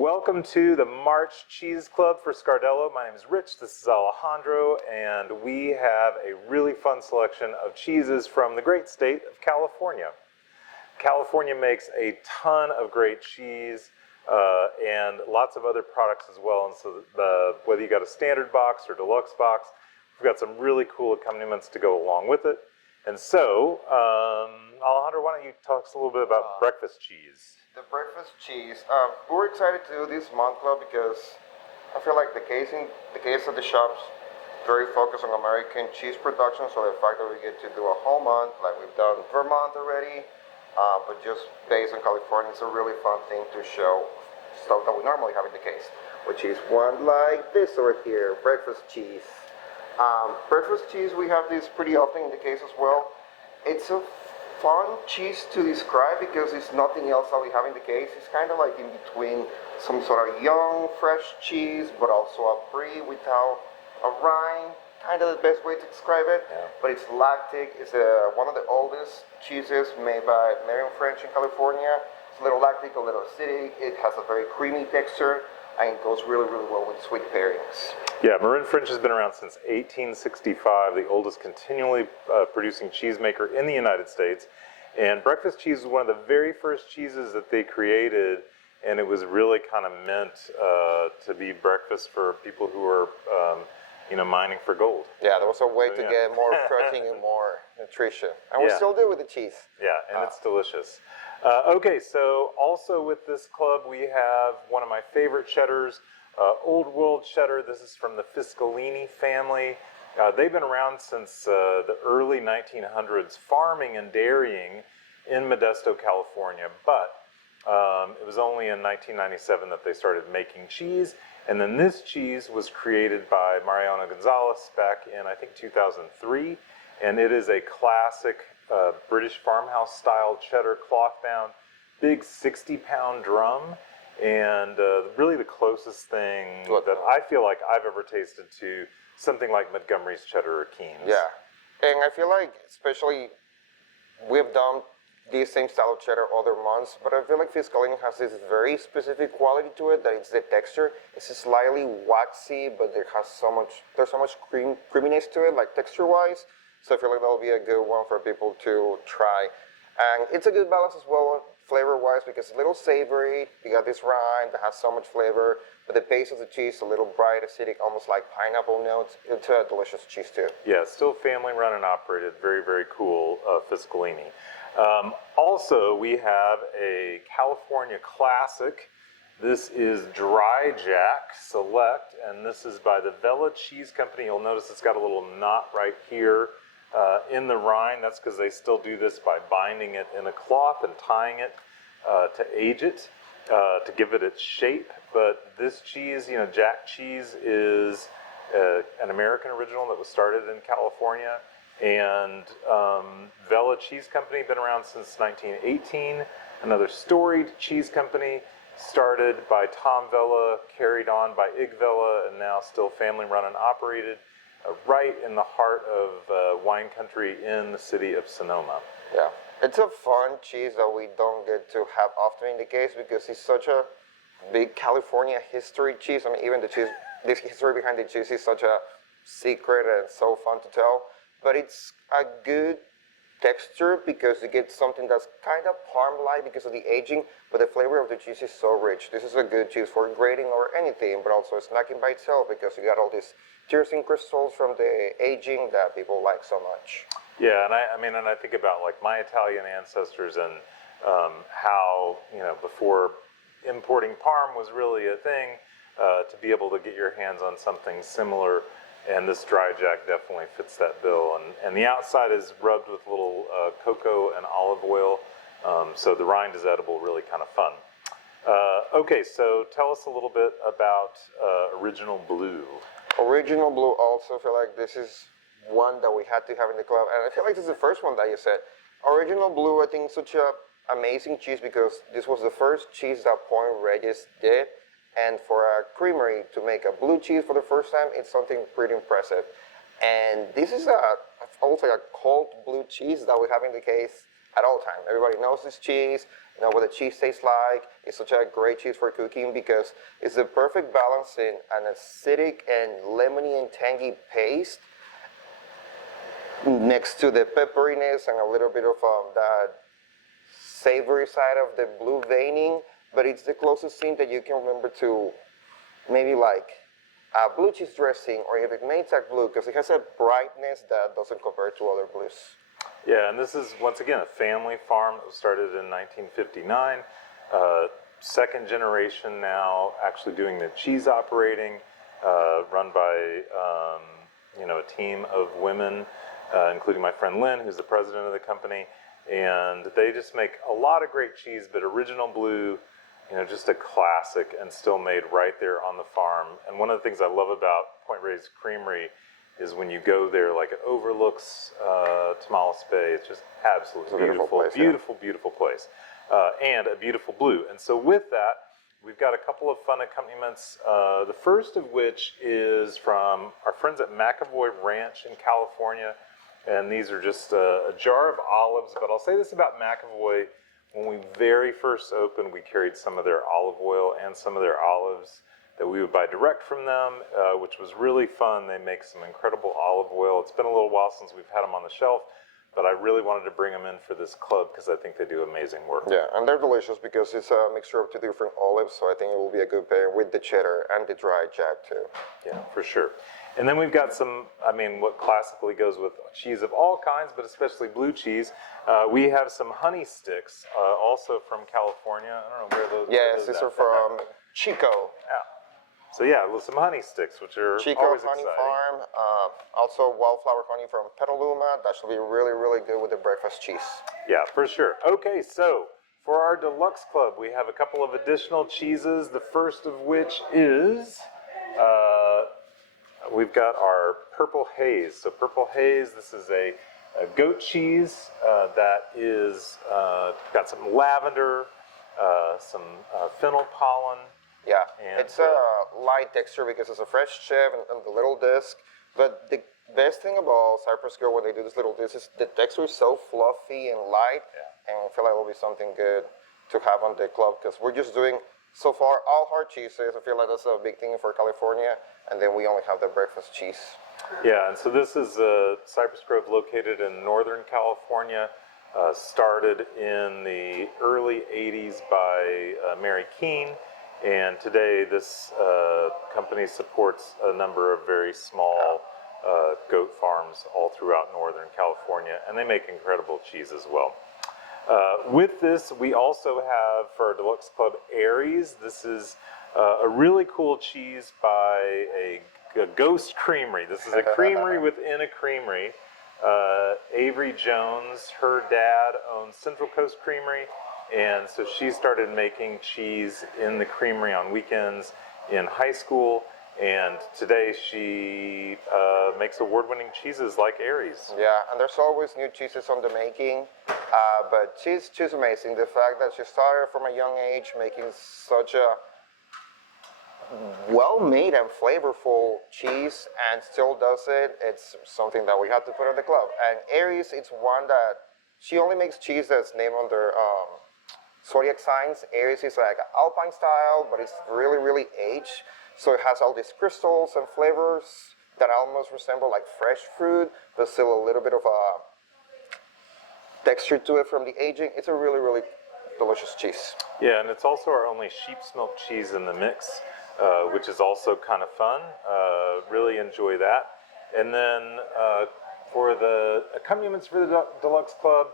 Welcome to the March Cheese Club for Scardello. My name is Rich, this is Alejandro, and we have a really fun selection of cheeses from the great state of California. California makes a ton of great cheese and lots of other products as well, and so whether you got a standard box or deluxe box, we've got some really cool accompaniments to go along with it. And so, Alejandro, why don't you talk us a little bit about breakfast cheese? The breakfast cheese. We're excited to do this month club because I feel like the case of the shops very focused on American cheese production. So the fact that we get to do a whole month, like we've done Vermont already, but just based on California, it's a really fun thing to show stuff that we normally have in the case, which is one like this over here, breakfast cheese. Breakfast cheese, we have this pretty often in the case as well. It's a fun cheese to describe because it's nothing else that we have in the case. It's kind of like in between some sort of young, fresh cheese, but also a brie without a rind. Kind of the best way to describe it. Yeah. But it's lactic. It's one of the oldest cheeses made by Marin French in California. It's a little lactic, a little acidic. It has a very creamy texture, and it goes really, really well with sweet pairings. Yeah, Marin French has been around since 1865, the oldest continually producing cheesemaker in the United States. And breakfast cheese was one of the very first cheeses that they created, and it was really kind of meant to be breakfast for people who are, mining for gold. Yeah, there was a way to get more protein and more nutrition. And we still do with the cheese. Yeah, and it's delicious. Okay, so also with this club, we have one of my favorite cheddars, Old World cheddar. This is from the Fiscalini family. They've been around since the early 1900s, farming and dairying in Modesto, California. But it was only in 1997 that they started making cheese. And then this cheese was created by Mariano Gonzalez back in, I think, 2003. And it is a classic British farmhouse style cheddar, cloth bound, big 60-pound drum. And really the closest thing that I feel like I've ever tasted to something like Montgomery's cheddar or Keen's. Yeah, and I feel like especially we've done this same style of cheddar other months, but I feel like Fiscalini has this very specific quality to it, that it's the texture. It's slightly waxy, but there's so much creaminess to it, like texture-wise. So I feel like that'll be a good one for people to try. And it's a good balance as well, flavor-wise, because it's a little savory. You got this rind that has so much flavor, but the base of the cheese a little bright, acidic, almost like pineapple notes. It's a delicious cheese too. Yeah, still family-run and operated. Very, very cool, Fiscalini. Also, we have a California classic. This is Dry Jack Select, and this is by the Vella Cheese Company. You'll notice it's got a little knot right here in the rind. That's because they still do this by binding it in a cloth and tying it to age it, to give it its shape. But this cheese, Jack cheese, is an American original that was started in California. And Vella Cheese Company, been around since 1918. Another storied cheese company, started by Tom Vella, carried on by Ig Vella, and now still family run and operated. Right in the heart of wine country in the city of Sonoma. Yeah, it's a fun cheese that we don't get to have often in the case because it's such a big California history cheese. I mean, even the cheese, this history behind the cheese is such a secret and so fun to tell. But it's a good texture because you get something that's kind of parm-like because of the aging, but the flavor of the cheese is so rich. This is a good cheese for grating or anything, but also snacking by itself because you got all these tyrosine crystals from the aging that people like so much. Yeah, and I think about like my Italian ancestors and how, before importing parm was really a thing, to be able to get your hands on something similar. And this Dry Jack definitely fits that bill. And the outside is rubbed with a little cocoa and olive oil. So the rind is edible, really kind of fun. Okay, so tell us a little bit about Original Blue. Original Blue, also feel like this is one that we had to have in the club. And I feel like this is the first one that you said. Original Blue, I think, such an amazing cheese because this was the first cheese that Point Reyes did. And for a creamery to make a blue cheese for the first time, it's something pretty impressive. And this is almost like a cold blue cheese that we have in the case at all time. Everybody knows this cheese. what the cheese tastes like. It's such a great cheese for cooking because it's the perfect balance in an acidic and lemony and tangy paste next to the pepperiness and a little bit of that savory side of the blue veining. But it's the closest thing that you can remember to maybe like a blue cheese dressing, or if it makes that blue, because it has a brightness that doesn't compare to other blues. Yeah, and this is, once again, a family farm that was started in 1959. Second generation now, actually doing the cheese operating, run by a team of women, including my friend Lynn, who's the president of the company. And they just make a lot of great cheese, but original blue, just a classic and still made right there on the farm. And one of the things I love about Point Reyes Creamery is when you go there, like it overlooks Tamales Bay. It's just absolutely beautiful place, and a beautiful blue. And so with that, we've got a couple of fun accompaniments. The first of which is from our friends at McAvoy Ranch in California, and these are just a jar of olives. But I'll say this about McAvoy: when we very first opened, we carried some of their olive oil and some of their olives that we would buy direct from them, which was really fun. They make some incredible olive oil. It's been a little while since we've had them on the shelf, but I really wanted to bring them in for this club because I think they do amazing work. Yeah, and they're delicious because it's a mixture of two different olives, so I think it will be a good pair with the cheddar and the dry jack too. Yeah, for sure. And then we've got some, what classically goes with cheese of all kinds, but especially blue cheese. We have some honey sticks, also from California. I don't know where those are. Yes, these are from Chico. Yeah. So yeah, with some honey sticks, which are Chico always Honey exciting. Farm, also wildflower honey from Petaluma. That should be really, really good with the breakfast cheese. Yeah, for sure. Okay, so for our deluxe club, we have a couple of additional cheeses. The first of which is we've got our Purple Haze. So Purple Haze, this is a goat cheese that is got some lavender, some fennel pollen. Yeah, And, it's a light texture because it's a fresh chip and the little disc. But the best thing about Cypress Girl when they do this little disc is the texture is so fluffy and light, and I feel like it will be something good to have on the club because we're just doing so far all hard cheeses. I feel like that's a big thing for California, and then we only have the breakfast cheese. Yeah, and so this is Cypress Grove, located in Northern California. Started in the early 80s by Mary Keene. And today, this company supports a number of very small goat farms all throughout Northern California, and they make incredible cheese as well. With this, we also have, for our Deluxe Club, Aries. This is a really cool cheese by a ghost creamery. This is a creamery within a creamery. Avery Jones, her dad, owns Central Coast Creamery. And so she started making cheese in the creamery on weekends in high school, and today she makes award-winning cheeses like Aries. Yeah, and there's always new cheeses on the making, but she's amazing. The fact that she started from a young age making such a well-made and flavorful cheese and still does it, it's something that we have to put in the club. And Aries, it's one that she only makes cheese that's named under zodiac signs. Aries is like Alpine style, but it's really, really aged. So it has all these crystals and flavors that almost resemble like fresh fruit, but still a little bit of a texture to it from the aging. It's a really, really delicious cheese. Yeah, and it's also our only sheep's milk cheese in the mix, which is also kind of fun. Really enjoy that. And then for the accompaniments for the Deluxe Club,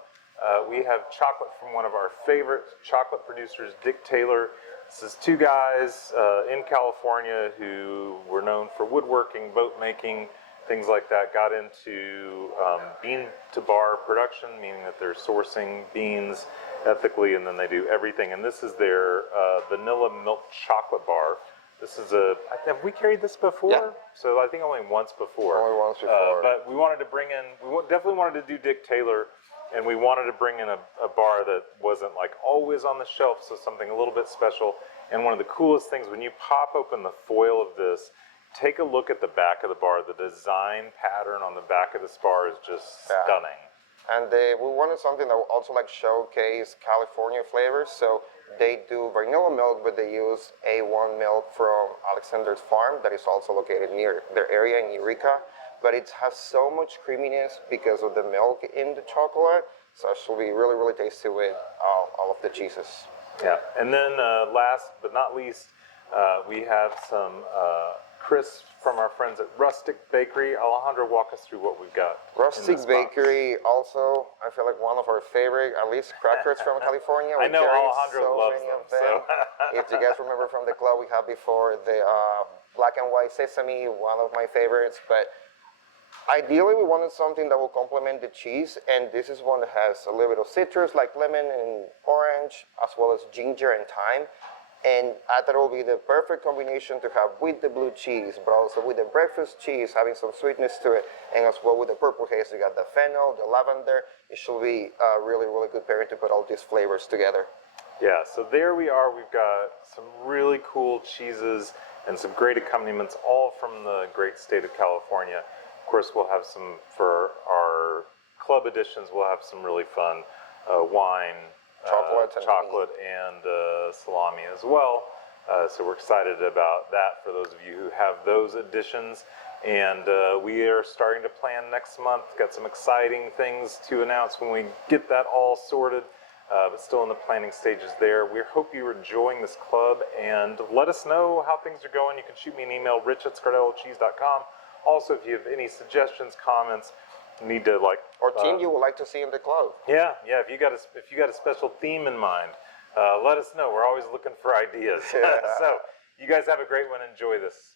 we have chocolate from one of our favorite chocolate producers, Dick Taylor. This is two guys in California who were known for woodworking, boat making, things like that. Got into bean to bar production, meaning that they're sourcing beans ethically, and then they do everything. And this is their vanilla milk chocolate bar. This is have we carried this before? Yeah. So I think only once before. Only once before. But we wanted to bring in, definitely wanted to do Dick Taylor. And we wanted to bring in a bar that wasn't like always on the shelf, so something a little bit special. And one of the coolest things, when you pop open the foil of this, take a look at the back of the bar. The design pattern on the back of this bar is just stunning. And we wanted something that would also like showcase California flavors. So they do vanilla milk, but they use A1 milk from Alexander's farm that is also located near their area in Eureka. But it has so much creaminess because of the milk in the chocolate. So it should be really, really tasty with all of the cheeses. Yeah, and then last but not least, we have some crisps from our friends at Rustic Bakery. Alejandro, walk us through what we've got. Rustic Bakery, also, I feel like one of our favorite, at least crackers from California. I know carry Alejandro so loves many them. of them. So. If you guys remember from the club we had before, the black and white sesame, one of my favorites. But ideally, we wanted something that will complement the cheese, and this is one that has a little bit of citrus, like lemon and orange, as well as ginger and thyme. And I thought it will be the perfect combination to have with the blue cheese, but also with the breakfast cheese, having some sweetness to it, and as well with the purple haze, you got the fennel, the lavender. It should be a really, really good pairing to put all these flavors together. Yeah, so there we are. We've got some really cool cheeses and some great accompaniments, all from the great state of California. Of course, we'll have some, for our club editions, we'll have some really fun wine, chocolate and salami as well. So we're excited about that for those of you who have those editions. And we are starting to plan next month. Got some exciting things to announce when we get that all sorted, but still in the planning stages there. We hope you're enjoying this club, and let us know how things are going. You can shoot me an email, rich@scardellocheese.com. Also, if you have any suggestions, comments, need to like or team you would like to see in the club. Yeah. If you got a special theme in mind, let us know. We're always looking for ideas. Yeah. So you guys have a great one. Enjoy this.